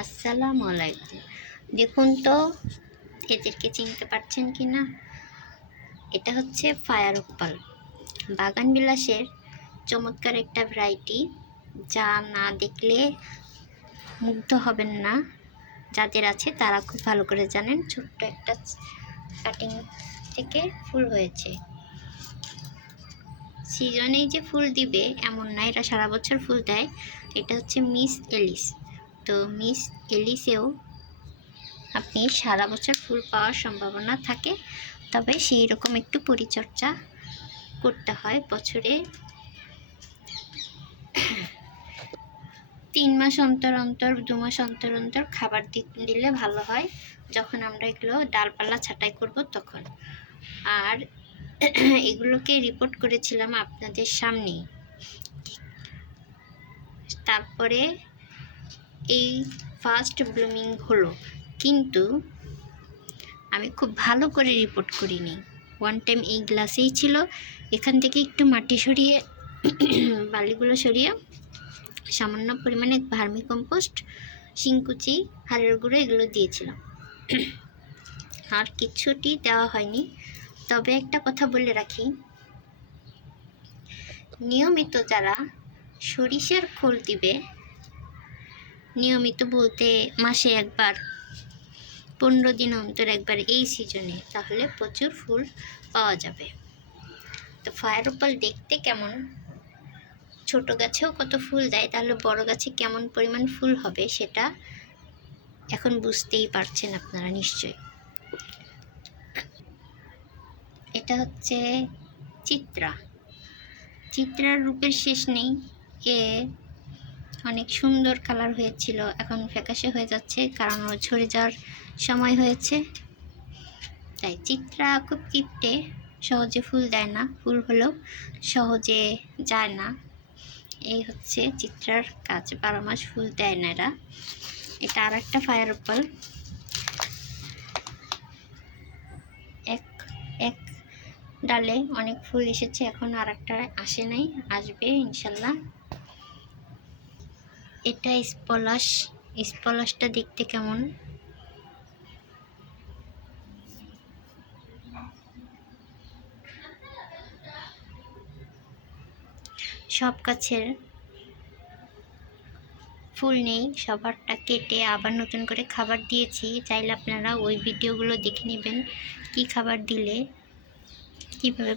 আসসালামু আলাইকুম। দেখুন তো এদেরকে চিনতে পারছেন কি না? এটা হচ্ছে ফায়ার ওপাল, বাগান বিলাসের চমৎকার একটা ভ্যারাইটি, যা না দেখলে মুগ্ধ হবেন না। যাদের আছে তারা খুব ভালো করে জানেন। ছোট্ট একটা কাটিং থেকে ফুল হয়েছে। সিজনেই যে ফুল দিবে এমন না, এটা সারা বছর ফুল দেয়। এটা হচ্ছে মিস এলিস। তো মিস এলিসেও আপনি সারা বছর ফুল পাওয়ার সম্ভাবনা থাকে, তবে সেই রকম একটু পরিচর্যা করতে হয়। বছরে 3 মাস অন্তর অন্তর, 2 মাস অন্তর অন্তর খাবার দিলে ভালো হয়, যখন আমরা এগুলো ডালপালা ছাঁটাই করব তখন। আর এগুলোকে রিপোর্ট করেছিলাম আপনাদের সামনেই। তারপরে এই ফার্স্ট ব্লুমিং হলো, কিন্তু আমি খুব ভালো করে রিপোর্ট করিনি। ওয়ান টাইম এই গ্লাসেই ছিল, এখান থেকে একটু মাটি সরিয়ে বালিগুলো সরিয়ে সামান্য পরিমাণে ভার্মি কম্পোস্ট, শিংকুচি, হাড়ের গুঁড়ো এগুলো দিয়েছিলাম। আর কিছুটি দেওয়া হয়নি। তবে একটা কথা বলে রাখি, নিয়মিত যারা সরিষার খোল দিবে, নিয়মিত বলতে মাসে একবার, 15 দিন অন্তর একবার এই সিজনে, তাহলে প্রচুর ফুল পাওয়া যাবে। তো ফায়ার ওপাল দেখতে কেমন, ছোট গাছেও কত ফুল দেয়, তাহলে বড় গাছে কেমন পরিমাণ ফুল হবে সেটা এখন বুঝতেই পারছেন আপনারা নিশ্চয়ই। এটা হচ্ছে চিত্রার রূপের শেষ নেই। এ অনেক সুন্দর কালার হয়েছিল, এখন ফ্যাকাশে হয়ে যাচ্ছে, কারণ ও ঝরে যাওয়ার সময় হয়েছে। তাই চিত্রা খুব কিপটে, সহজে ফুল দেয় না, ফুল হলেও সহজে যায় না। এই হচ্ছে চিত্রার কাজ, 12 মাস ফুল দেয় না এরা। এটা আর একটা ফায়ার ওপাল, এক ডালে অনেক ফুল এসেছে, এখন আর একটা আসে নাই, আসবে ইনশাল্লাহ। এটা স্পলাশটা দেখতে কেমন, সব গাছের ফুল নেই, সবারটা কেটে আবার নতুন করে খাবার দিয়েছি। চাইলে আপনারা ওই ভিডিওগুলো দেখে নেবেন কি খাবার দিলে কীভাবে